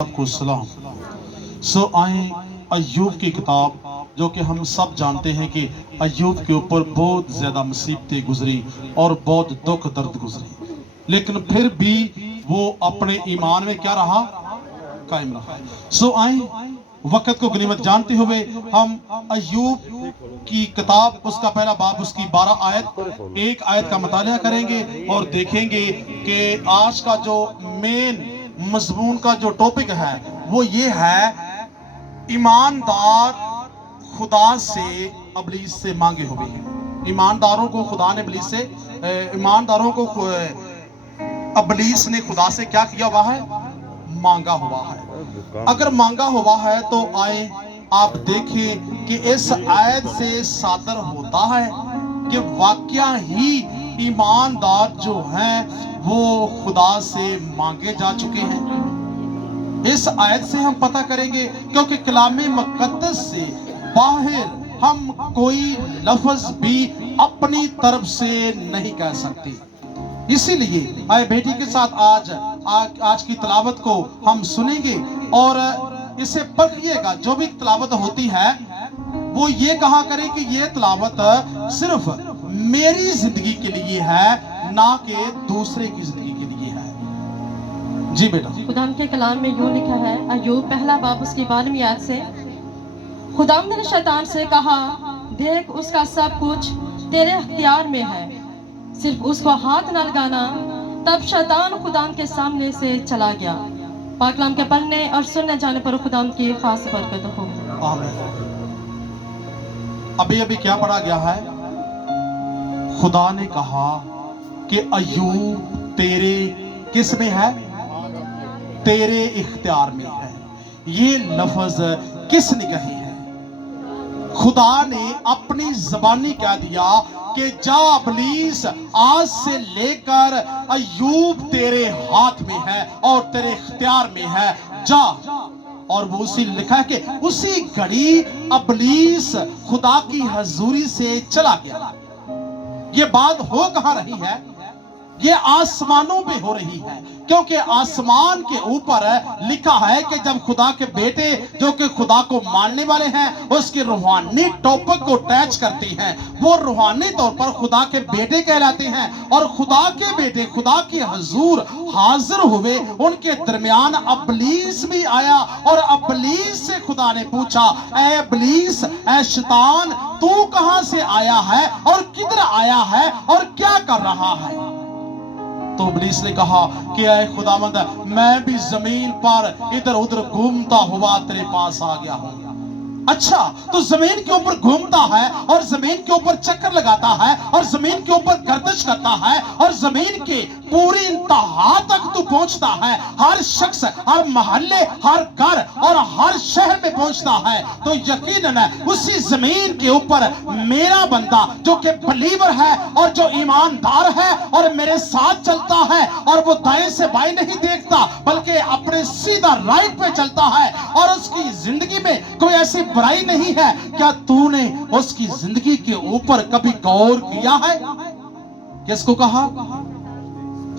आपको सलाम। आए अय्यूब की किताब, जो कि हम सब जानते हैं कि अय्यूब के ऊपर बहुत ज़्यादा मुसीबतें गुजरी और बहुत दुख दर्द गुजरी, लेकिन फिर भी वो अपने ईमान में क्या रहा, कायम रहा। आए वक़्त को गनीमत जानते हुए हम अय्यूब की किताब, उसका पहला बाब, उसकी 12 आयत, एक आयत का मुताला करेंगे और देखेंगे कि आज का जो मेन मजमून का जो टॉपिक है वो ये है, ईमानदार खुदा से इब्लीस से मांगे हुए हैं। ईमानदारों को खुदा ने इब्लीस से ईमानदारों को इब्लीस ने खुदा से क्या किया हुआ है, मांगा हुआ है। अगर मांगा हुआ है तो आए आप देखें कि इस आयत से सादर होता है कि वाकया ही ईमानदार जो हैं वो खुदा से मांगे जा चुके हैं। इस आयत से हम पता करेंगे, क्योंकि कलाम मुक़द्दस से बाहर हम कोई लफ्ज भी अपनी तरफ से नहीं कह सकते। इसीलिए आए बेटी के साथ आज की तिलावत को हम सुनेंगे और इसे पढ़िएगा। जो भी तिलावत होती है वो ये कहा करें कि ये तिलावत सिर्फ मेरी जिंदगी के लिए है, ना कि दूसरे की जिंदगी के लिए है। जी बेटा। खुदाम के कलाम में यूं लिखा है, अय्यूब पहला बाब उसकी 12वीं आयत से, खुदाम ने शैतान से कहा, देख उसका सब कुछ तेरे अख्तियार में है, सिर्फ उसको हाथ न लगाना। तब शैतान खुदाम के सामने से चला गया। पाक कलाम के पढ़ने और सुनने जाने पर खुदाम की खास बरकत हो। आमीन। अभी क्या पढ़ा गया है, खुदा ने कहा कि अय्यूब तेरे किस में है, तेरे इख्तियार में है। ये लफ्ज किसने कही है? खुदा ने अपनी ज़बानी कह दिया कि जा इब्लीस, आज से लेकर अय्यूब तेरे हाथ में है और तेरे इख्तियार में है, जा। और वो उसी लिखा है कि उसी घड़ी इब्लीस खुदा की हजूरी से चला गया। ये बात हो कहां रही है? ये आसमानों पे हो रही है, क्योंकि आसमान के ऊपर लिखा है कि जब खुदा के बेटे जो कि खुदा को मानने वाले हैं उसके रूहानी टॉपिक को टच करते हैं, वो रूहानी तौर पर खुदा के बेटे कहलाते हैं। और खुदा के बेटे खुदा के हजूर हाजिर हुए, उनके दरमियान इब्लीस भी आया और इब्लीस से खुदा ने पूछा, ऐ इब्लीस, ऐ शैतान, तू कहां से आया है और किधर आया है और क्या कर रहा है? तो इब्लीस ने कहा कि ऐ खुदावंद, मैं भी जमीन पर इधर उधर घूमता हुआ तेरे पास आ गया हूं। अच्छा, तो जमीन के ऊपर घूमता है और जमीन के ऊपर चक्कर लगाता है और जमीन के ऊपर गर्दिश करता है और जमीन के पूरी इंतहा तक तू पहुंचता है, हर शख्स, हर मोहल्ले, हर घर और हर शहर में पहुंचता है, तो यकीनन उसी जमीन के ऊपर मेरा बंदा जो कि बिलीवर है और जो ईमानदार है और मेरे साथ चलता है और वो दाएं से बाएं नहीं देखता बल्कि अपने सीधा राइट पे चलता है और उसकी जिंदगी में कोई ऐसी बुराई नहीं है, क्या तूने उसकी जिंदगी के ऊपर कभी गौर किया है? किसको कहा?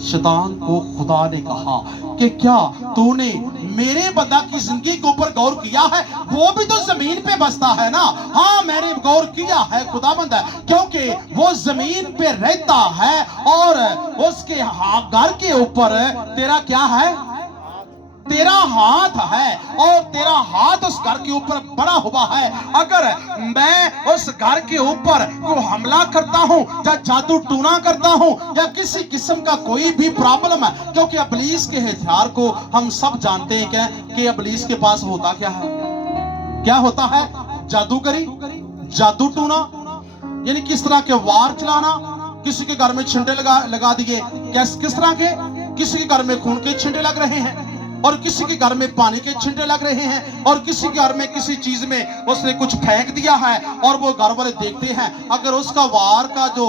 शैतान को खुदा ने कहा कि क्या तूने मेरे बंदा की जिंदगी के ऊपर गौर किया है? वो भी तो जमीन पे बसता है ना। हाँ, मैंने गौर किया है खुदाबंद, क्योंकि वो जमीन पे रहता है और उसके घर के ऊपर तेरा क्या है? तेरा हाथ है और तेरा हाथ उस घर के ऊपर बड़ा हुआ है। अगर मैं उस घर के ऊपर को हमला करता हूं या जादू टूना करता हूं या किसी किस्म का कोई भी प्रॉब्लम है, क्योंकि इब्लीस के हथियार को हम सब जानते हैं कि इब्लीस के पास होता क्या है? क्या होता है? जादूगरी, जादू टूना, यानी किस तरह के वार चलाना। किसी के घर में छिंटे लगा दिए, किस तरह के? किसी के घर में खून के छिंटे लग रहे हैं और किसी के घर में पानी के छिंटे लग रहे हैं और किसी के घर में किसी चीज में उसने कुछ फेंक दिया है और वो घर वाले देखते हैं, अगर उसका वार का जो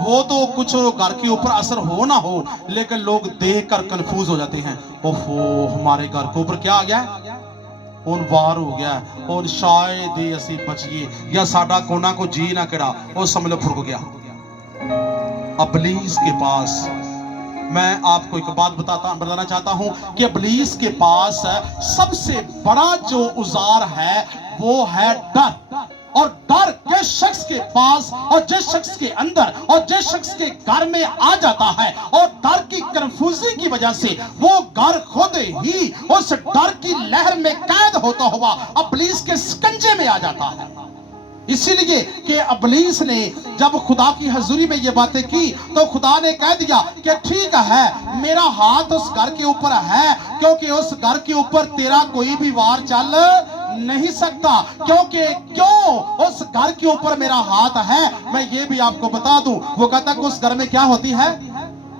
वो तो कुछ घर के ऊपर असर हो ना हो, लेकिन लोग देख कर कंफ्यूज हो जाते हैं, ओहो हमारे घर के ऊपर क्या आ गया, उन वार हो गया और शायद ही असी बचिए या साडा कोना को जी ना करा, वो समझ लो फुर्क गया। इब्लीस के पास میں آپ کو ایک بات بتانا چاہتا ہوں کہ ابلیس کے پاس سب سے بڑا جو اوزار ہے وہ ہے ڈر. اور ڈر جس شخص کے پاس اور جس شخص کے اندر اور جس شخص کے گھر میں آ جاتا ہے اور ڈر کی کنفیوژن کی وجہ سے وہ گھر خود ہی اس ڈر کی لہر میں قید ہوتا ہوا ابلیس کے سکنجے میں آ جاتا ہے. اسی لیے کہ ابلیس نے جب خدا کی حضوری میں یہ باتیں کی تو خدا نے کہہ دیا کہ ٹھیک ہے میرا ہاتھ اس گھر کے اوپر ہے, کیونکہ اس گھر کے اوپر تیرا کوئی بھی وار چل نہیں سکتا. کیوں اس گھر کے اوپر میرا ہاتھ ہے, میں یہ بھی آپ کو بتا دوں. وہ کہتا کہ اس گھر میں کیا ہوتی ہے,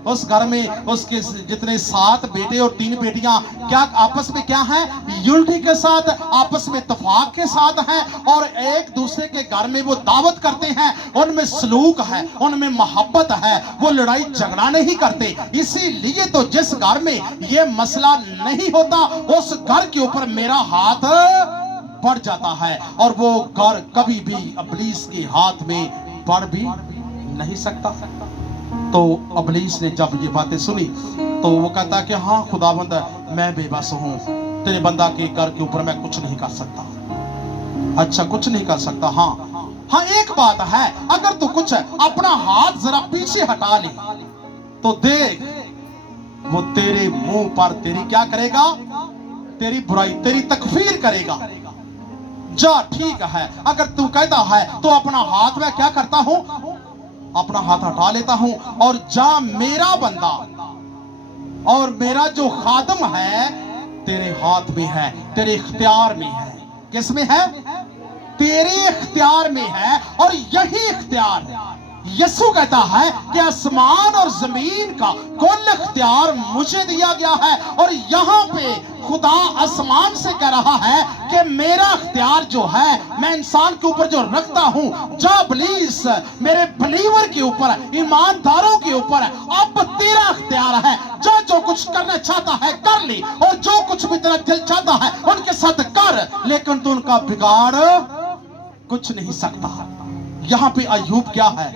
اس گھر میں اس کے جتنے 7 بیٹے اور 3 بیٹیاں کیا آپس میں کیا ہیں, یونٹی کے ساتھ, آپس میں اتفاق کے ساتھ ہیں, اور ایک دوسرے کے گھر میں وہ دعوت کرتے ہیں, ان میں سلوک ہے, ان میں محبت ہے, وہ لڑائی جھگڑا نہیں کرتے. اسی لیے تو جس گھر میں یہ مسئلہ نہیں ہوتا اس گھر کے اوپر میرا ہاتھ بڑھ جاتا ہے, اور وہ گھر کبھی بھی ابلیس کے ہاتھ میں بڑھ بھی نہیں سکتا. تو ابلیس نے جب یہ باتیں سنی تو وہ کہتا کہ ہاں خداوند میں بے بس ہوں, تیرے بندہ کے گھر کے اوپر میں کچھ نہیں کر سکتا. اچھا کچھ نہیں کر سکتا, ہاں ایک بات ہے, اگر تو کچھ اپنا ہاتھ ذرا پیچھے ہٹا لے تو دیکھ وہ تیرے منہ پر تیری کیا کرے گا, تیری برائی, تیری تکفیر کرے گا. جا ٹھیک ہے, اگر تو کہتا ہے تو اپنا ہاتھ میں کیا کرتا ہوں, اپنا ہاتھ ہٹا لیتا ہوں, اور جا میرا بندہ اور میرا جو خادم ہے تیرے ہاتھ میں ہے, تیرے اختیار میں ہے. کس میں ہے, تیرے اختیار میں ہے. اور یہی اختیار یسوع کہتا ہے کہ آسمان اور زمین کا کل اختیار مجھے دیا گیا ہے. اور یہاں پہ خدا آسمان سے کہہ رہا ہے کہ میرا اختیار جو ہے میں انسان کے اوپر جو رکھتا ہوں, جا ابلیس میرے بلیور کے اوپر, ایمانداروں کے اوپر اب تیرا اختیار ہے. جا جو کچھ کرنا چاہتا ہے کر لی, اور جو کچھ بھی تیرا دل چاہتا ہے ان کے ساتھ کر, لیکن تو ان کا بگاڑ کچھ نہیں سکتا. یہاں پہ ایوب کیا ہے,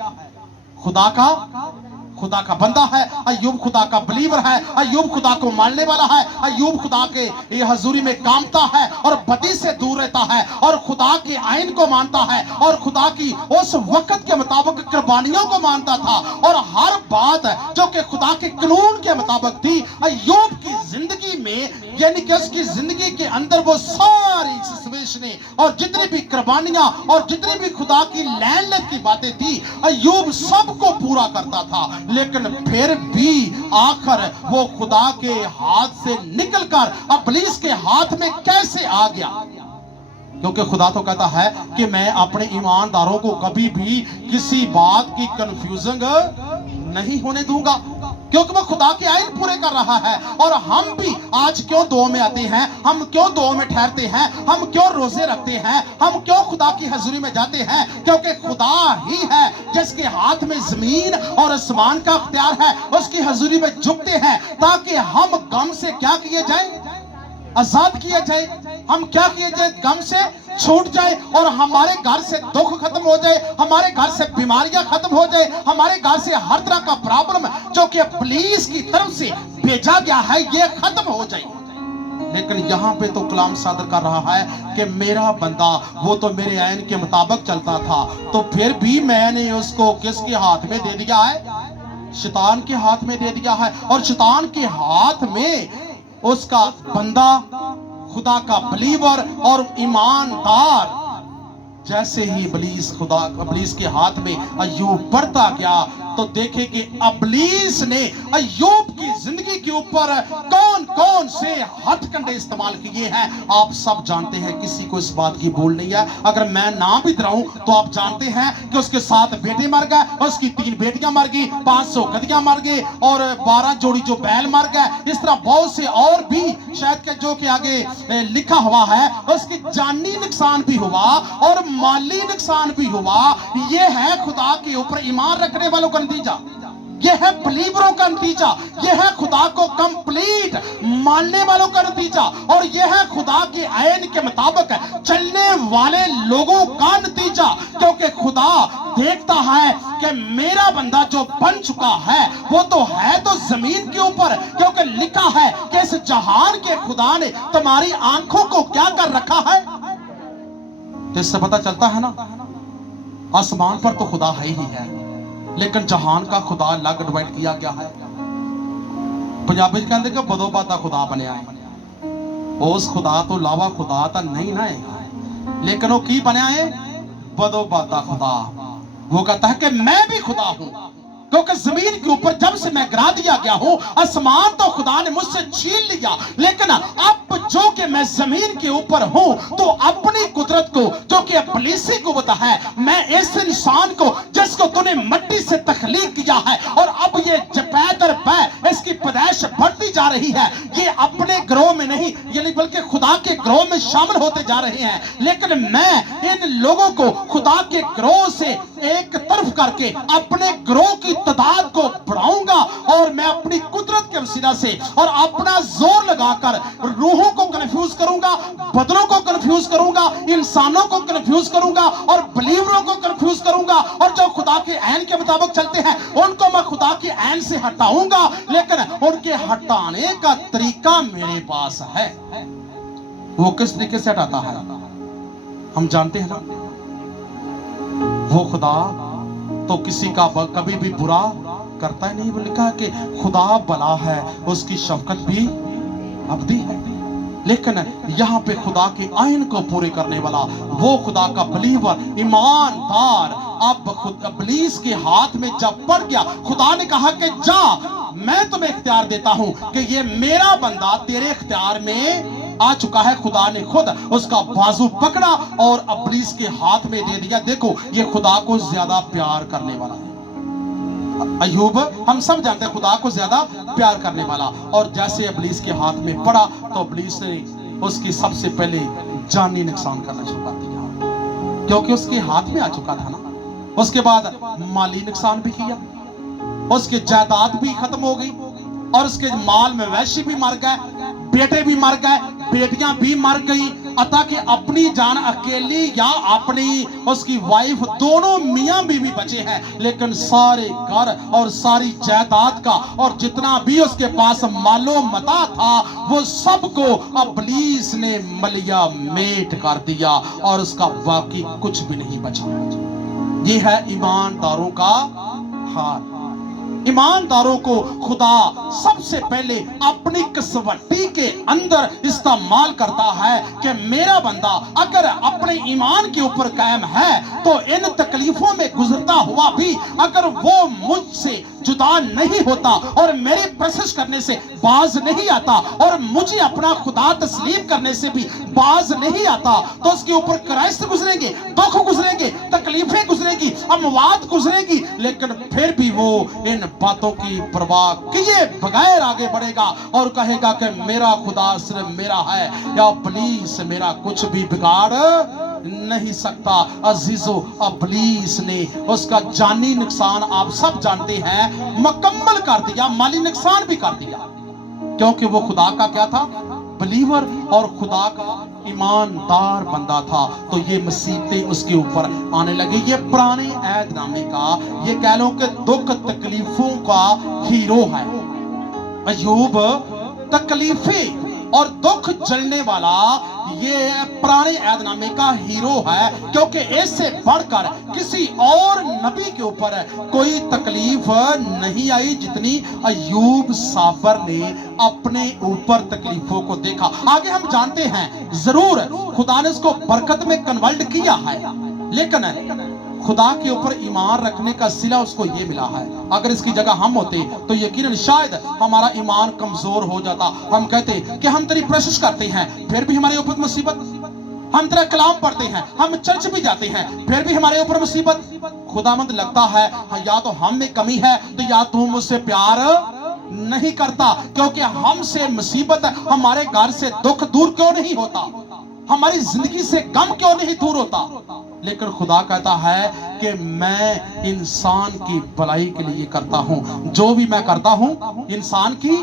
خدا کا بندہ ہے. ایوب خدا کا بلیور ہے. ایوب خدا کو ماننے والا ہے. ایوب خدا کے حضوری میں کامتا ہے اور بدی سے دور رہتا ہے, اور خدا کے آئین کو مانتا ہے, اور خدا کی اس وقت کے مطابق قربانیوں کو مانتا تھا, اور ہر بات جو کہ خدا کے قانون کے مطابق تھی. ایوب کی زندگی میں یعنی کہ اس کی زندگی کے اندر وہ ساری سچویشنیں اور جتنی بھی قربانیاں اور جتنی بھی خدا کی لعنت کی باتیں تھی, ایوب سب کو پورا کرتا تھا. لیکن پھر بھی آخر وہ خدا کے ہاتھ سے نکل کر ابلیس کے ہاتھ میں کیسے آ گیا, کیونکہ خدا تو کہتا ہے کہ میں اپنے ایمانداروں کو کبھی بھی کسی بات کی کنفیوژن نہیں ہونے دوں گا, کیونکہ وہ خدا کے آئین پورے کر رہا ہے. اور ہم بھی آج کیوں دعا میں آتے ہیں, ہم کیوں دعا میں ٹھہرتے ہیں, ہم کیوں روزے رکھتے ہیں, ہم کیوں خدا کی حضوری میں جاتے ہیں, کیونکہ خدا ہی ہے جس کے ہاتھ میں زمین اور آسمان کا اختیار ہے. اس کی حضوری میں جھکتے ہیں تاکہ ہم غم سے کیا کیے جائیں, آزاد کیا جائے. ہم کیا کیے جائے, غم سے چھوٹ جائے, اور ہمارے گھر سے دکھ ختم ہو جائے, ہمارے گھر سے بیماریاں ختم ہو جائے, ہمارے گھر سے ہر طرح کا پرابلم جو کہ پولیس کی طرف سے بھیجا گیا ہے یہ ختم ہو جائے. لیکن یہاں پہ تو کلام صادر کر رہا ہے کہ میرا بندہ وہ تو میرے آئین کے مطابق چلتا تھا, تو پھر بھی میں نے اس کو کس کے ہاتھ میں دے دیا ہے, شیطان کے ہاتھ میں دے دیا ہے. اور شیطان کے ہاتھ میں اس کا بندہ, خدا کا بلیور اور ایماندار, جیسے ہی ابلیس کے ہاتھ میں ایوب بڑھتا گیا تو دیکھیں کہ ابلیس نے ایوب کی زندگی کے اوپر کون کون سے ہتھ کنڈے استعمال کیے ہیں آپ سب جانتے ہیں. کسی کو اس بات کی بھول نہیں ہے. اگر میں نام بھی دراؤں تو آپ جانتے ہیں کہ اس کے 7 بیٹے مر گئے, اس کی 3 بیٹیاں مر گئی, 500 گدیاں مر گئی, اور 12 جوڑی جو بیل مر گئے. اس طرح بہت سے اور بھی شاید کہ جو کہ آگے لکھا ہوا ہے. اس کی جانی نقصان بھی ہوا اور مالی نقصان بھی ہوا. یہ ہے خدا کے اوپر ایمان رکھنے والوں کا نتیجہ. यह है बिलीवरों का नतीजा, यह है खुदा को कंप्लीट मानने वालों का नतीजा, और यह है खुदा के आयन के मुताबिक चलने वाले लोगों का नतीजा। क्योंकि खुदा देखता है कि मेरा बंदा जो बन चुका है वो तो है तो जमीन के ऊपर, क्योंकि लिखा है कि इस जहान के खुदा ने तुम्हारी आंखों को क्या कर रखा है। तो इससे पता चलता है ना, आसमान पर तो खुदा है ही है, लेकिन जहान का खुदा अलग डिवाइड किया गया है। पंजाबी च कहते कि बदो बाता खुदा बनया है, उस खुदा तो इलावा खुदा तो नहीं ना है, लेकिन वो की बनया है, बदो बाता खुदा। वो कहता है कि मैं भी खुदा हूं, क्योंकि जमीन के ऊपर जब से मैं गिरा दिया गया हूं, आसमान तो खुदा ने मुझसे छीन लिया, लेकिन अब जो कि मैं जमीन के ऊपर हूं, तो अपनी कुदरत को जो कि इब्लीसी को बता है, मैं इस इंसान को जिसको तूने मिट्टी से तख्लीक किया है, और अब ये पैदर पै इसकी पैदाइश बढ़ती जा रही है, ये अपने ग्रोह में नहीं यानी बल्कि खुदा के ग्रोह में शामिल होते जा रहे हैं। लेकिन मैं इन लोगों को खुदा के ग्रोह से एक तरफ करके अपने ग्रोह की तादाद को बढ़ाऊंगा, और मैं अपनी कुदरत के वसीला से और अपना जोर लगाकर रूहों को कंफ्यूज करूंगा, बदलों को कंफ्यूज करूंगा, इंसानों को कंफ्यूज करूंगा, और बिलीवरों को कंफ्यूज करूंगा, और जो खुदा के ऐन के मुताबिक चलते हैं उनको मैं खुदा के ऐन से हटाऊंगा। लेकिन उनके हटाने का तरीका मेरे पास है। वो किस तरीके से हटाता है हम जानते हैं ना। वो खुदा तो किसी का कभी भी बुरा करता ही नहीं। वो लिखा है कि खुदा भला है, उसकी शफकत भी अबदी है। लेकिन यहाँ पे खुदा के आयन को पूरे करने वाला वो खुदा का बिलीवर ईमानदार अब खुद इब्लीस के हाथ में जब पड़ गया, खुदा ने कहा कि जा, मैं तुम्हें इख्तियार देता हूं कि ये मेरा बंदा तेरे इख्तियार में आ चुका है। खुदा ने खुद उसका बाजू पकड़ा और इब्लीस के हाथ में दे दिया। देखो, ये खुदा को ज्यादा प्यार करने वाला है। अय्यूब हम सब जानते हैं खुदा को ज्यादा प्यार करने वाला, और जैसे इब्लीस के हाथ में पड़ा तो इब्लीस ने उसकी सबसे पहले जानी नुकसान करना शुरू कर दिया, क्योंकि उसके हाथ में आ चुका था ना। उसके बाद माली नुकसान भी किया, उसकी जायदाद भी खत्म हो गई, और उसके माल में वैश्य भी मर गए, बेटे भी मर गए, बेटियां भी मर गई। अतः कि अपनी जान अकेली या अपनी उसकी वाइफ दोनों मियां बीवी बचे हैं, लेकिन सारे घर और सारी जायदाद का और जितना भी उसके पास मालो मता था वो सबको इब्लीस ने मलिया मेट कर दिया, और उसका बाकी कुछ भी नहीं बचा। ये है ईमानदारों का हाल। ईमानदारों को खुदा सबसे पहले अपनी कसवटी के अंदर इस्तेमाल करता है कि मेरा बंदा अगर अपने ईमान के ऊपर कायम है तो इन तकलीफों में गुजरता हुआ भी अगर वो मुझसे जुदा नहीं होता और मेरी प्रोसेस करने से बाज नहीं आता और मुझे अपना खुदा तस्लीम करने से भी बाज नहीं आता, तो उसके ऊपर क्राइस्ट गुजरेंगे, दुख गुजरेंगे, तकलीफें गुजरेगी, अमवात गुजरेगी, लेकिन फिर भी वो इन बातों की परवाह किए बगैर आगे बढ़ेगा और कहेगा कि मेरा खुदा सिर्फ मेरा है, या इब्लीस मेरा कुछ भी बिगाड़ नहीं सकता। अजीजों, इब्लीस ने उसका जानी नुकसान आप सब जानते हैं मुकम्मल कर दिया, माली नुकसान भी कर दिया, क्योंकि वो खुदा का क्या था, बिलीवर और खुदा का ईमानदार बंदा था। तो ये मुसीबतें उसके ऊपर आने लगी। ये पुराने ऐहदनामे का ये कह लो कि दुख तकलीफों का हीरो है। अय्यूब तकलीफें और दुख झेलने वाला ये पुराने ऐहदनामे का हीरो है, क्योंकि इससे बढ़कर किसी और नबी के ऊपर कोई तकलीफ नहीं आई जितनी अय्यूब साबर ने अपने ऊपर तकलीफों को देखा। आगे हम जानते हैं जरूर खुदा ने इसको बरकत में कन्वर्ट किया है, लेकिन खुदा के ऊपर ईमान रखने का सिला उसको ये मिला है। अगर इसकी जगह हम होते तो यकीनन शायद हमारा ईमान कमजोर हो जाता। हम कहते कि हम तेरी प्रोसेस करते हैं फिर भी हमारे ऊपर मुसीबत, हम तेरा कलाम पढ़ते हैं, हम चर्च भी जाते हैं फिर भी हमारे ऊपर मुसीबत। खुदावंद लगता है या तो हम में कमी है तो या तू मुझसे प्यार नहीं करता, क्योंकि हमसे मुसीबत, हमारे घर से दुख दूर क्यों नहीं होता, हमारी जिंदगी से गम क्यों नहीं दूर होता। लेकिन खुदा कहता है कि मैं इंसान की भलाई के लिए करता हूं। जो भी मैं करता हूं इंसान की।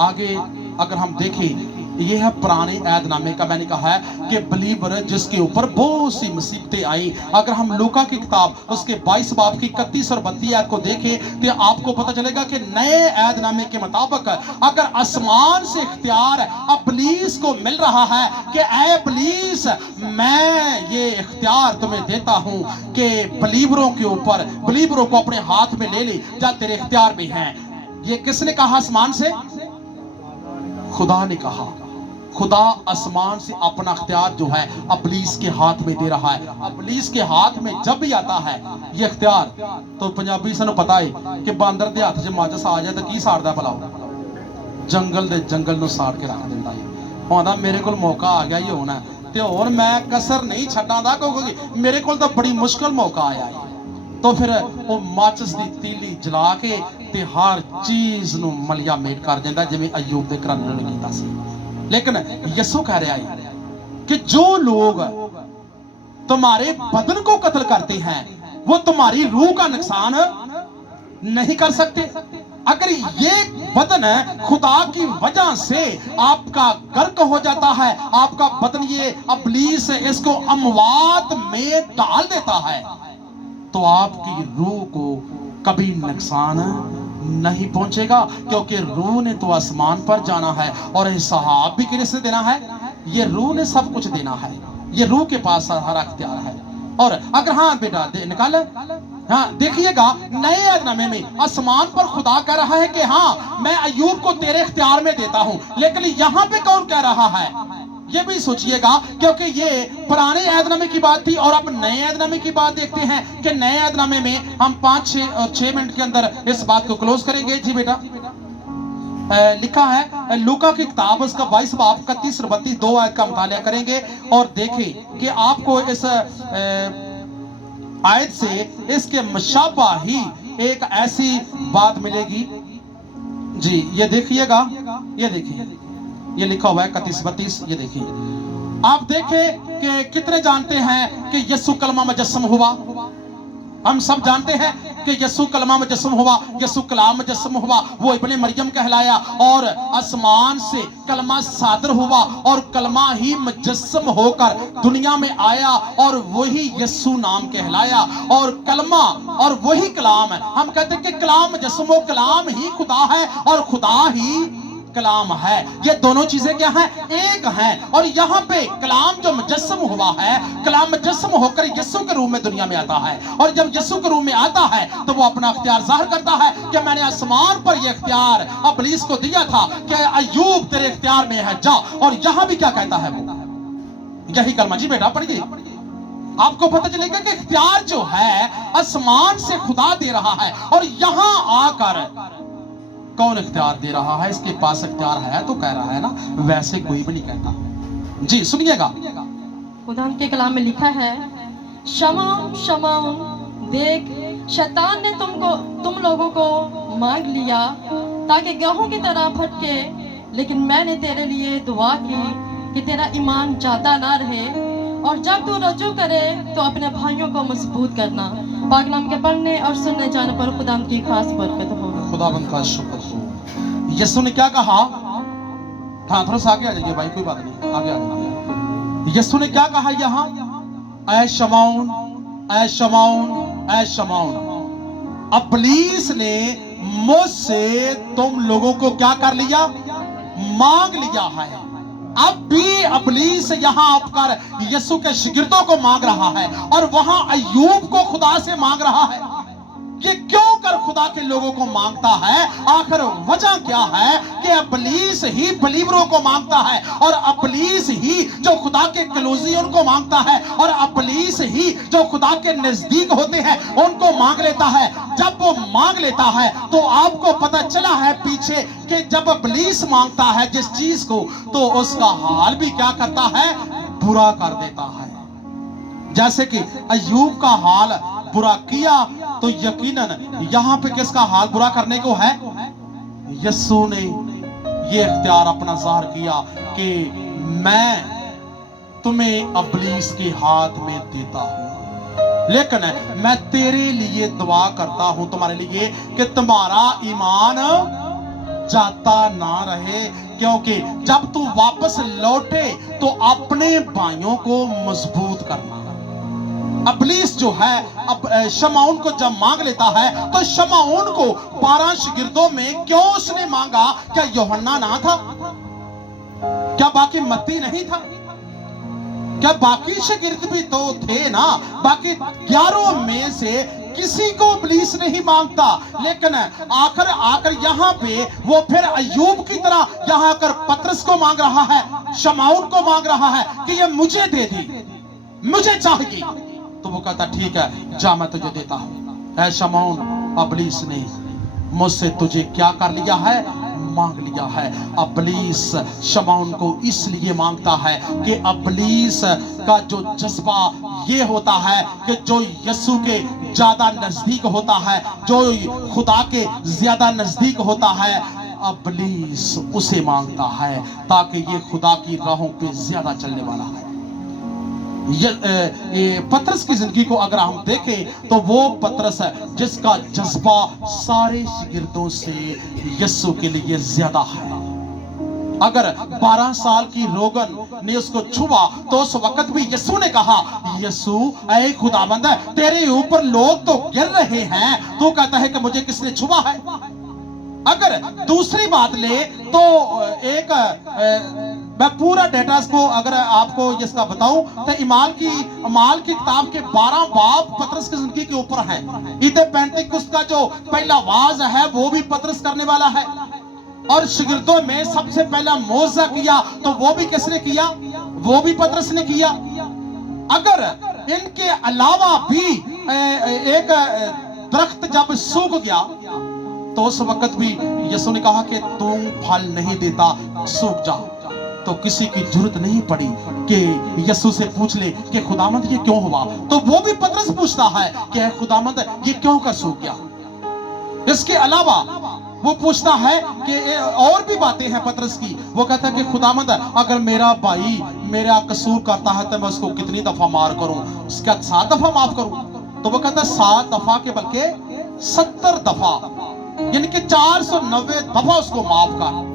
आगे अगर हम देखें, ये है पुराने ऐदनामे का, मैंने कहा है कि बलीवर जिसके ऊपर बहुत सी मुसीबतें आई। अगर हम लूका की किताब उसके 22 बाब की 31 और 32 आयत को देखें तो आपको पता चलेगा कि नए ऐदनामे के मुताबिक अगर आसमान से इख्तियार इब्लीस को मिल रहा है कि ऐ इब्लीस, मैं ये इख्तियार तुम्हें देता हूं कि बलीवरों के ऊपर, बलीवरों को अपने हाथ में ले ले जा, तेरे इख्तियार में है। ये किसने कहा आसमान से? खुदा ने कहा। खुदा आसमान से अपना इख्तियार जो है इब्लीस के हाथ में दे रहा है। इब्लीस के हाथ में जब भी आता है ये इख्तियार, तो पंजाबी सानू पता है कि बांदर दे हाथ 'ਚ माचिस आ जाए तो की साड़दा भला? जंगल दे जंगल नू साड़ के रख दिंदा है। आंदा मेरे कोल मौका आ गया ये होना ते हुण मैं कसर नहीं छड्डांदा, क्योंकि मेरे कोल तो बड़ी मुश्किल मौका आया है। तो फिर वो माचिस दी तीली जला के ते हर चीज नू मलिया मेट कर दिंदा, जिवें अयूब दे घराने ने कीता सी। लेकिन यसू कह रहा है कि जो लोग तुम्हारे बदन को कत्ल करते हैं वो तुम्हारी रूह का नुकसान नहीं कर सकते। अगर ये बदन खुदा की वजह से आपका गर्क हो जाता है, आपका बदन ये इब्लीस इसको अमवात में डाल देता है, तो आपकी रूह को कभी नुकसान नहीं पहुंचेगा, क्योंकि रूह ने तो आसमान पर जाना है और हिसाब भी किससे देना है? ये रूह ने सब कुछ देना है। ये रूह के पास हर अख्तियार है। और अगर हाँ बेटा निकाल, हाँ देखिएगा नए ऐदनामे में आसमान पर खुदा कह रहा है कि हाँ मैं अय्यूब को तेरे इख्तियार में देता हूं। लेकिन यहाँ पे कौन कह रहा है ये भी सोचिएगा, क्योंकि ये पुराने ऐदनामे की बात थी और अब नए ऐदनामे की बात देखते हैं कि नए ऐदनामे में हम 5-6 मिनट के अंदर इस बात को क्लोज करेंगे। जी बेटा, लिखा है लूका की किताब उसका 22 बाब 31 और 32 2 आयत का मुताला करेंगे और देखें कि आपको इस आयत से इसके मुशाबा ही एक ऐसी बात मिलेगी। जी ये देखिएगा, ये देखिए ये लिखा हुआ है 31-32, ये देखिए। आप देखें कि कितने जानते हैं कि यीशु कलमा मुजस्सम हुआ। हम सब जानते हैं कि यीशु कलमा मुजस्सम हुआ, यीशु कलाम मुजस्सम हुआ, वो इब्ने मरियम कहलाया और आसमान से कलमा सादर हुआ और कलमा ही मुजस्सम होकर दुनिया में आया और वही यीशु नाम कहलाया। और कलमा और वही कलाम है। हम कहते हैं कि कलाम मुजस्सम, वो कलाम ही खुदा है और खुदा ही कलाम है। ये दोनों चीजें क्या हैं? एक हैं। और यहाँ पे कलाम जो मुजस्सम हुआ है, कलाम मुजस्सम होकर यीशु के रूप में दुनिया में आता है। और जब यीशु के रूप में आता है तो वो अपना इख्तियार जाहिर करता है कि मैंने आसमान पर ये इख्तियार इब्लीस को दिया था कि अय्यूब तेरे इख्तियार में है, जा। और यहाँ भी क्या कहता है वो? यही कलमा। जी बेटा पढ़िए, आपको पता चलेगा कि इख्तियार जो है आसमान से खुदा दे रहा है और यहाँ आकर कौन इख्तियार दे रहा है? इसके पास इख्तियार है तो कह रहा है ना, वैसे कोई भी नहीं कहता। जी सुनिएगा, खुदा के कलाम में लिखा है, शमाउन शमाउन, देख शैतान ने तुम लोगों को मांग लिया ताकि गेहूं की तरह फटके, लेकिन मैंने तेरे लिए दुआ की कि तेरा ईमान जाता ना रहे और जब तू रजू करे तो अपने भाइयों को मजबूत करना। पाक कलाम के पढ़ने और सुनने जाने पर खुदा की खास बरकत हो। खुदावंद का शुक्र हो। यीशु ने क्या कहा? हाँ थोड़ा सा आगे आ जाइए भाई, कोई बात नहीं, आगे आ जाइए। यीशु ने क्या कहा यहाँ? ऐ शमाउन, ऐ शमाउन, ऐ शमाउन, इब्लीस ने मुझसे तुम लोगों को क्या कर लिया? मांग लिया है। अब भी इब्लीस यहाँ आकर यीशु के शिगिर्दों को मांग रहा है और वहां अय्यूब को खुदा से मांग रहा है। ये क्यों कर खुदा के लोगों को मांगता है? आखिर वजह क्या है कि इब्लीस ही बलीवरों को मांगता है और इब्लीस ही जो खुदा के कलोजी उनको मांगता है और इब्लीस ही जो खुदा के नजदीक होते हैं उनको मांग लेता है। जब वो मांग लेता है तो आपको पता चला है पीछे कि जब इब्लीस मांगता है जिस चीज को तो उसका हाल भी क्या करता है? बुरा कर देता है। जैसे कि अय्यूब का हाल बुरा किया तो यकीनन यहां पे किसका हाल बुरा करने को है? यीशु ने ये इख्तियार अपना ज़ाहिर किया कि मैं तुम्हें अबलीस के हाथ में देता हूं, लेकिन मैं तेरे लिए दुआ करता हूं, तुम्हारे लिए, कि तुम्हारा ईमान जाता ना रहे, क्योंकि जब तू वापस लौटे तो अपने भाइयों को मजबूत करना। अबलीस जो है अब शमौन को जब मांग लेता है तो शमौन को 12 शागिर्दों में क्यों उसने मांगा? क्या यूहन्ना ना था? क्या बाकी मत्ती नहीं था? क्या बाकी शागिर्द भी तो थे ना? बाकी 11 में से किसी को अबलीस नहीं मांगता, लेकिन आकर यहाँ पे वो फिर अय्यूब की तरह यहाँ आकर पतरस को मांग रहा है, शमौन को मांग रहा है कि ये मुझे दे दी, मुझे चाहिए। तो वो कहता ठीक है, जा मैं तुझे देता हूं। ऐ शमौन, अबलीस ने मुझसे तुझे क्या कर लिया है? मांग लिया है। अबलीस शमौन को इसलिए मांगता है कि अबलीस का जो जज्बा ये होता है कि जो यीशु के ज्यादा नजदीक होता है, जो खुदा के ज्यादा नजदीक होता है, अबलीस उसे मांगता है ताकि ये खुदा की राहों पे ज्यादा चलने वाला है। पतरस की जिंदगी को अगर हम देखें तो वो पतरस है जिसका जज्बा सारे शागिर्दों से यीशु के लिए ज्यादा है। अगर 12 साल की रोगन ने उसको छुआ तो उस वक्त भी यीशु ने कहा, यीशु ऐ खुदाबंद, तेरे ऊपर लोग तो गिर रहे हैं, तू कहता है कि मुझे किसने छुआ है? अगर दूसरी बात ले तो मैं पूरा डेटा को अगर आपको इसका बताऊं तो इमाल की किताब के 12 बाब पतरस की जिंदगी के ऊपर है। ईदे पेंटिकुस्त का जो पहला वाज है वो भी पतरस करने वाला है, और शागिर्दों में सबसे पहला मौजा किया तो वो भी किसने किया? वो भी पतरस ने किया। अगर इनके अलावा भी एक दरख्त जब सूख गया तो उस वक्त भी यीशु ने कहा कि तुम फल नहीं देता, सूख जाओ। तो किसी की जरूरत नहीं पड़ी कि यीशु से पूछ ले कि खुदावंद ये क्यों हुआ, तो वो भी पतरस पूछता है कि खुदावंद ये क्यों कर सूख गया। इसके अलावा वो पूछता है कि और भी बातें हैं पतरस की। वो कहता है कि खुदावंद अगर मेरा भाई मेरा कसूर करता है तो मैं उसको कितनी दफा मार करूं? क्या 7 दफा माफ करूं? तो वो कहता है 7 दफा के बल्कि 70 दफा, यानी कि 490 दफा उसको माफ कर।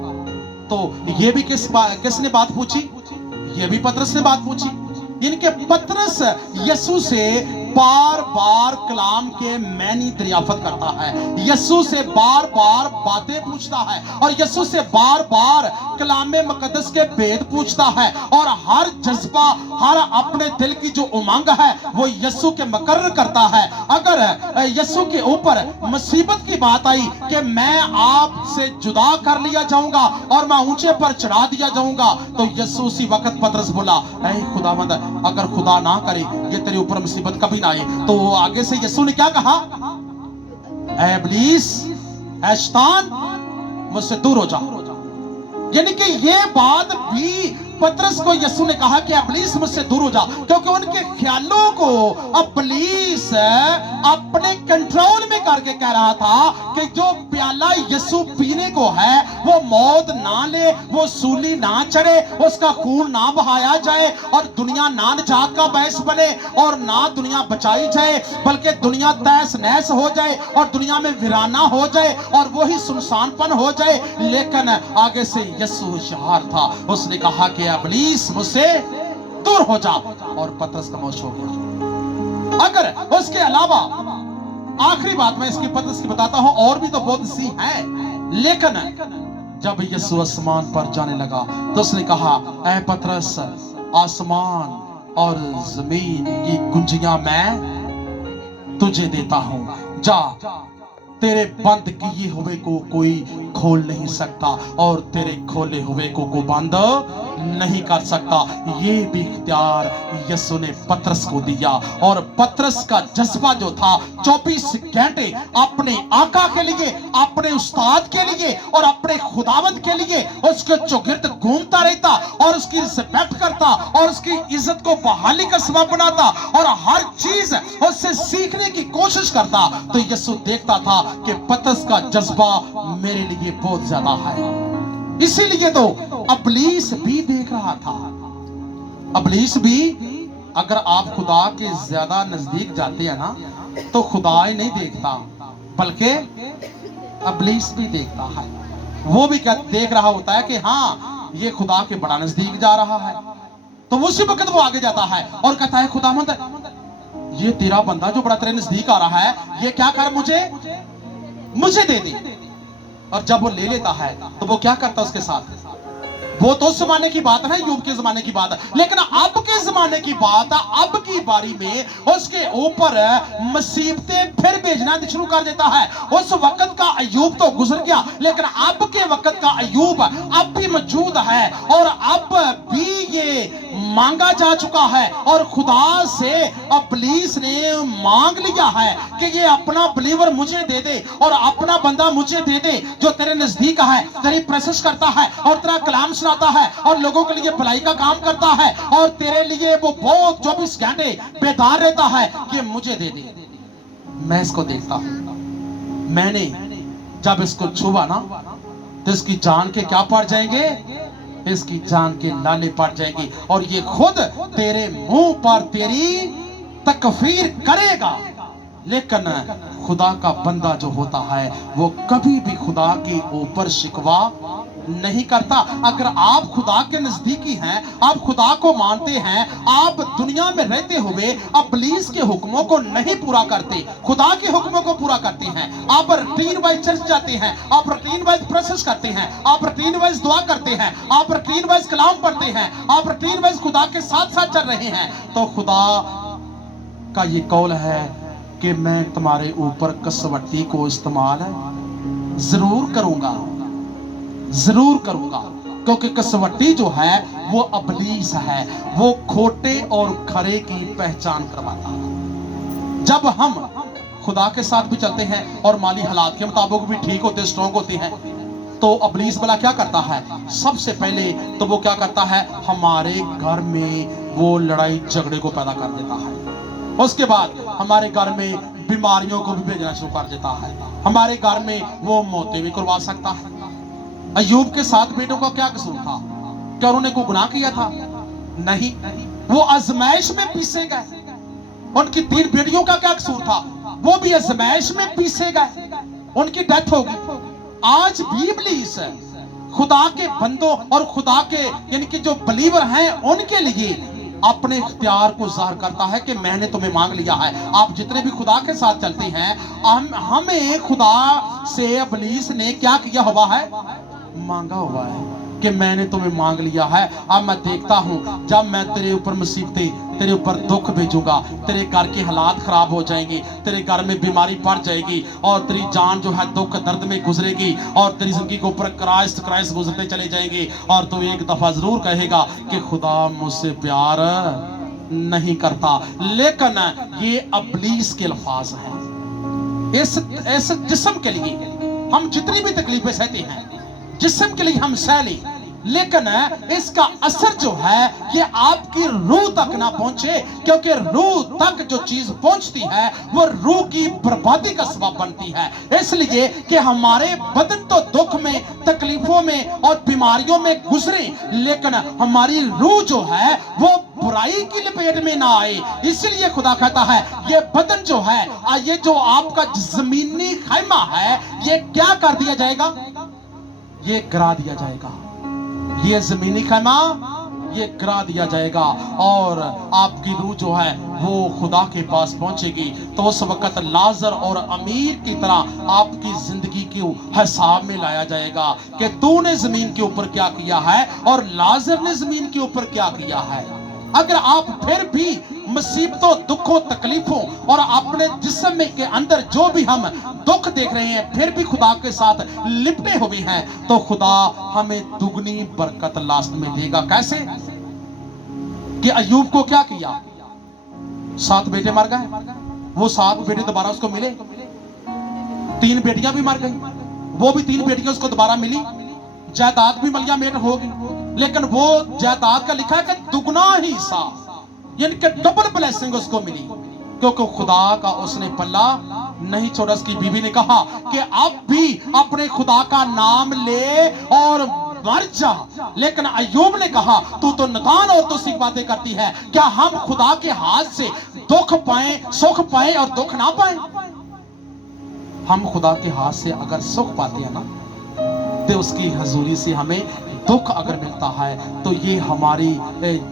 तो ये भी किसने बात पूछी? ये भी पतरस ने बात पूछी। यानी कि पतरस यीशु से बार बार कलाम के मैनी दरियाफत करता है, यीशु से बार बार बातें पूछता है, और यीशु से बार बार कलाम मुकद्दस के भेद पूछता है, और हर जज्बा, हर अपने दिल की जो उमंग है वो यीशु के मुकर्रर करता है। अगर यीशु के ऊपर मुसीबत की बात आई कि मैं आपसे जुदा कर लिया जाऊंगा और मैं ऊंचे पर चढ़ा दिया जाऊंगा, तो यीशु उसी वक्त पतरस बोला, ऐ खुदावंद अगर खुदा ना करे ये तेरे ऊपर मुसीबत कभी ना आए। तो आगे से यीशु ने क्या कहा? ऐ इब्लीस, ऐ शैतान, मुझसे दूर हो जा। यानी कि ये बात भी पतरस को यीशु ने कहा कि इब्लीस मुझसे दूर हो जा, क्योंकि उनके ख्यालों को इब्लीस अपने कंट्रोल में करके कह रहा था कि जो प्याला यीशु पीने को है वो मौत ना ले, वो सूली ना चढ़े, उसका खून ना बहाया जाए, और दुनिया ना निजात का बायस बने, और ना दुनिया बचाई जाए बल्कि दुनिया तहस नहस हो जाए और दुनिया में वीराना हो जाए और वही सुनसानपन हो जाए। लेकिन आगे से यीशु होशियार था, उसने कहा कि इब्लीस मुझसे दूर हो जा, और पतरस खामोश हो गया। अगर उसके अलावा आखिरी बात मैं इसकी पतरस की बताता हूं, और भी तो बहुत सी है, लेकिन जब यीशु आसमान पर जाने लगा तो उसने कहा, ऐ पतरस, आसमान और जमीन की कुंजियां मैं तुझे देता हूं, जा तेरे बंद किए हुए को कोई खोल नहीं सकता और तेरे खोले हुए को कोई बंद नहीं कर सकता। ये भी इख्तियार यीशु ने पतरस को दिया, और पतरस का जज्बा जो था 24 घंटे अपने आका के लिए, अपने उस्ताद के लिए और अपने खुदावंद के लिए उसके चौगिर्द घूमता रहता और उसकी रिस्पेक्ट करता और उसकी इज्जत को बहाली का सबब बनाता और हर चीज उससे सीखने की कोशिश करता। तो यीशु देखता था कि पतरस का जज्बा मेरे लिए बहुत ज्यादा है, इसीलिए तो इब्लीस भी देख रहा था। अबलीस भी अगर आप खुदा के ज्यादा नजदीक जाते हैं ना तो खुदा ही नहीं देखता बल्कि अबलीस भी देखता है। वो भी देख रहा होता है कि हाँ ये खुदा के बड़ा नजदीक जा रहा है, तो उसी वक्त वो आगे जाता है और कहता है खुदावंद ये तेरा बंदा जो बड़ा तेरे नजदीक आ रहा है ये क्या कर मुझे दे दे। और जब वो ले लेता है तो वो क्या करता है उसके साथ? वो तो उस जमाने की बात है, यूब के जमाने की बात है, लेकिन अब के जमाने की बात है। अब की बारी में उसके ऊपर मुसीबतें फिर भेजना शुरू कर देता है। उस वक्त का अय्यूब तो गुजर गया, लेकिन अब के वक्त का अय्यूब अब भी मौजूद है और अब भी ये मांगा जा चुका है और खुदा से अबलीस ने मांग लिया है कि ये अपना बिलीवर मुझे दे दे और अपना बंदा मुझे दे दे जो तेरे नजदीक है, तेरी प्रेसेस करता है और तेरा कलाम सुनाता है और लोगों के लिए भलाई का काम करता है और तेरे लिए वो बहुत 24 घंटे बेदार रहता है कि मुझे दे दे। मैं इसको देखता हूं, मैंने जब इसको छुआ ना तो इसकी जान के क्या पड़ जाएंगे? इसकी जान के लाले पड़ जाएंगे और ये खुद तेरे मुंह पर तेरी तकफीर करेगा। लेकिन खुदा का बंदा जो होता है वो कभी भी खुदा के ऊपर शिकवा नहीं करता। अगर आप खुदा के नजदीकी हैं, आप खुदा को मानते हैं, आप दुनिया में रहते हुए अबलीस के हुक्मों को नहीं पूरा करते, खुदा के हुक्मों को पूरा करते हैं, आप रूटीन वाइज चर्च जाते हैं, आप रूटीन वाइज प्रोसेस करते हैं, आप रूटीन वाइज दुआ करते हैं, आप रूटीन वाइज कलाम पढ़ते हैं, आप रूटीन वाइज खुदा के साथ साथ चल रहे हैं, तो खुदा का ये कौल है कि मैं तुम्हारे ऊपर कसवट्टी को इस्तेमाल जरूर करूंगा, जरूर करूंगा, क्योंकि कसवट्टी जो है वो अबलीस है, वो खोटे और खरे की पहचान करवाता है। जब हम खुदा के साथ भी चलते हैं और माली हालात के मुताबिक भी ठीक होते, स्ट्रॉन्ग होते हैं, तो अबलीस वाला क्या करता है? सबसे पहले तो वो क्या करता है? हमारे घर में वो लड़ाई झगड़े को पैदा कर देता है। उसके बाद हमारे घर में बीमारियों को भी भेजना शुरू कर देता है, हमारे घर में वो मौतें भी करवा सकता है। अय्यूब के 7 बेटों का क्या कसूर था? क्या उन्होंने कोई गुनाह किया था? नहीं, वो आजमाइश में पीसे गए। उनकी 3 बेटियों का क्या कसूर था? वो भी आजमाइश में पीसे गए, उनकी डेथ हो गई। आज भी इब्लीस खुदा के बंदों और खुदा के यानी कि जो बिलीवर हैं उनके लिए अपने इख्तियार को ज़ाहिर करता है कि मैंने तुम्हें मांग लिया है। आप जितने भी खुदा के साथ चलते हैं, हमें खुदा से इब्लीस ने क्या किया हुआ है? मांगा हुआ है कि मैंने तुम्हें मांग लिया है। अब मैं देखता हूं जब मैं तेरे ऊपर मुसीबतें, तेरे ऊपर दुख भेजूंगा, तेरे घर के हालात खराब हो जाएंगे, तेरे घर में बीमारी पड़ जाएगी और तेरी जान जो है दुख दर्द में गुजरेगी और तेरी जिंदगी के ऊपर क्राइस्ट गुजरते चले जाएंगे और तू एक दफा जरूर कहेगा कि खुदा मुझसे प्यार नहीं करता। लेकिन ये अबलीस के अल्फाज हैं। इस जिस्म के लिए हम जितनी भी तकलीफें सहते हैं, जिस्म के लिए हम सह लें, लेकिन इसका असर जो है ये आपकी रूह तक ना पहुंचे, क्योंकि रूह तक जो चीज पहुंचती है वो रूह की बर्बादी का सबब बनती है। इसलिए कि हमारे बदन तो दुख में, तकलीफों में और बीमारियों में गुजरे, लेकिन हमारी रूह जो है वो बुराई की लपेट में ना आए। इसलिए खुदा कहता है ये बदन जो है, ये जो आपका जमीनी खैमा है, ये क्या कर दिया जाएगा? ये गिरा दिया जाएगा। ये जमीनी खैमा ये गिरा दिया जाएगा और आपकी रूह जो है वो खुदा के पास पहुंचेगी। तो उस वक्त लाजर और अमीर की तरह आपकी जिंदगी को हिसाब में लाया जाएगा कि तूने जमीन के ऊपर क्या किया है और लाजर ने जमीन के ऊपर क्या किया है। अगर आप फिर भी मुसीबतों, दुखों, तकलीफों और अपने जिस्म में के अंदर जो भी हम दुख देख रहे हैं फिर भी खुदा के साथ लिपटे हुए हैं, तो खुदा हमें दुगनी बरकत लास्ट में देगा। कैसे? कि अय्यूब को क्या किया? 7 बेटे मर गए, वो 7 बेटे दोबारा उसको मिले। 3 बेटियां भी मर गई, वो भी 3 बेटियां उसको दोबारा मिली। जायदाद भी मलिया मेट हो गई, लेकिन वो जायदाद का लिखा है कि दुगना ही हिस्सा, यानी कि डबल ब्लेसिंग उसको मिली, क्योंकि खुदा का उसने पल्ला नहीं छोड़ा। उसकी बीवी ने कहा कि अब भी अपने खुदा का नाम ले और मर जा। लेकिन अय्यूब ने कहा तू तो नादान औरतों से बातें करती है, क्या हम खुदा के हाथ से दुख पाए, सुख पाए और दुख ना पाए? हम खुदा के हाथ से अगर सुख पाते हैं ना, तो उसकी हजूरी से हमें दुख अगर मिलता है तो ये हमारी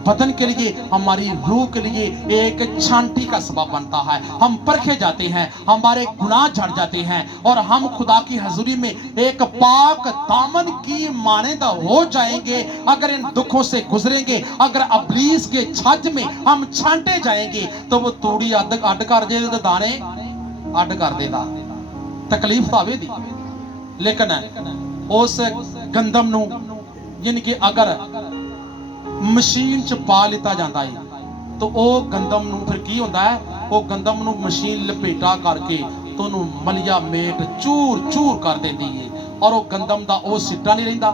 बदन के लिए, हमारी रूह के लिए एक छांटी का सबब बनता है। हम परखे जाते हैं, हमारे गुनाह झड़ जाते हैं और हम खुदा की हजूरी में एक पाक दामन की मानंद हो जाएंगे अगर इन दुखों से गुजरेंगे। अगर अबलीस के छज में हम छांटे जाएंगे तो वो तूड़ी अड कर दे, दाने अड कर देगा, तकलीफ तो आवेगी। लेकिन उस गंदम नू यानी कि अगर मशीन च पा लिता जाता है तो वो गंदम नू फिर की होता है, वो गंदम नू मशीन लपेटा करके तो उन्होंने मलिया मेट चूर चूर कर देती है और वो गंदम दा वो सिट्टा नहीं रहिंदा,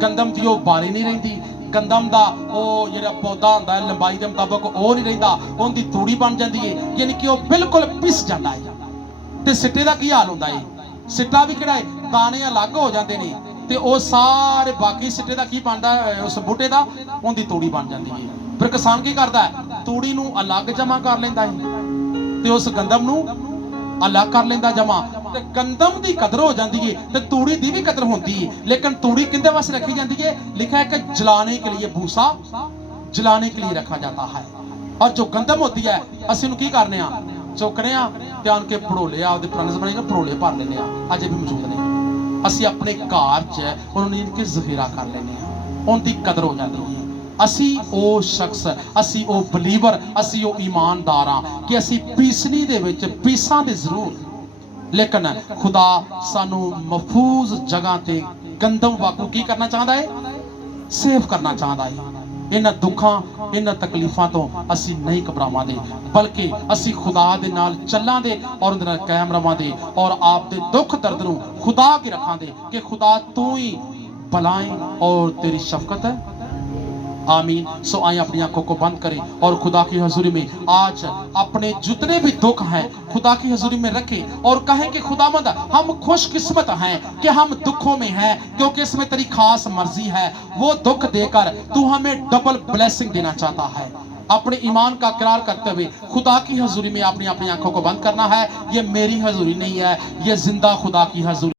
गंदम दी वो बारी नहीं रहिंदी, गंदम दा वो जेड़ा पौधा होंदा है लंबाई के मुताबिक वो नहीं रहिंदा, उनकी तूड़ी बन जाती है, यानी कि वो बिल्कुल पिस जाता है। ते सिट्टे दा की हाल होंदा है, सिट्टा भी किहड़ा है, दाने अलग हो जाते हैं ते वो सारे बाकी सिट्टे दा की बनदा है, उस बूटे दा उनकी तूड़ी बन जाती है। फिर किसान की करता है, तूड़ी नू अलग जमा कर लेंदा है ते उस गंदम नू अलग कर लेंदा जमा, ते गंदम दी कदर हो जाती है ते तूड़ी दी भी कदर होती है। लेकिन तूड़ी किंदे वास्ते रखी जाती है? लिखा है कि जलाने के लिए, भूसा जलाने के लिए रखा जाता है। और जो गंदम होती है असीं नू की करने आ, चुकने आ ते आन के भड़ोले आ, उहदे पुराने जमाने में भड़ोले भर लेने आ, अजे भी मौजूद ने। असी अपने घर च उन्होंने इनके जखीरा कर लेने हैं, उनकी कदर हो जाती है। असी ओ शख्स, असी ओ बलीवर, असी ओ ईमानदार हाँ कि असी पीसनी दे विच पीसा दे जरूर, लेकिन खुदा सानू महफूज जगह ते गंदम वाकू की करना चाहता है? सेव करना चाहता है। इन्हां दुखां, इन्हां तकलीफां तो असी नहीं घबरावांगे, बल्कि असी खुदा दे नाल चलांगे और उहदे नाल कायम रहांगे और आप दे दुख दर्द नूं खुदा के रखांगे कि खुदा तू ही भलाएं और तेरी शफकत है। आमीन। सो आए अपनी आंखों को बंद करें और खुदा की हजूरी में आज अपने जितने भी दुख हैं खुदा की हजूरी में रखें और कहें कि खुदावंद हम खुशकिस्मत हैं कि हम दुखों में हैं, क्योंकि इसमें तेरी खास मर्जी है। वो दुख देकर तू हमें डबल ब्लेसिंग देना चाहता है। अपने ईमान का इकरार करते हुए खुदा की हजूरी में अपनी अपनी आंखों को बंद करना है। ये मेरी हजूरी नहीं है, ये जिंदा खुदा की हजूरी।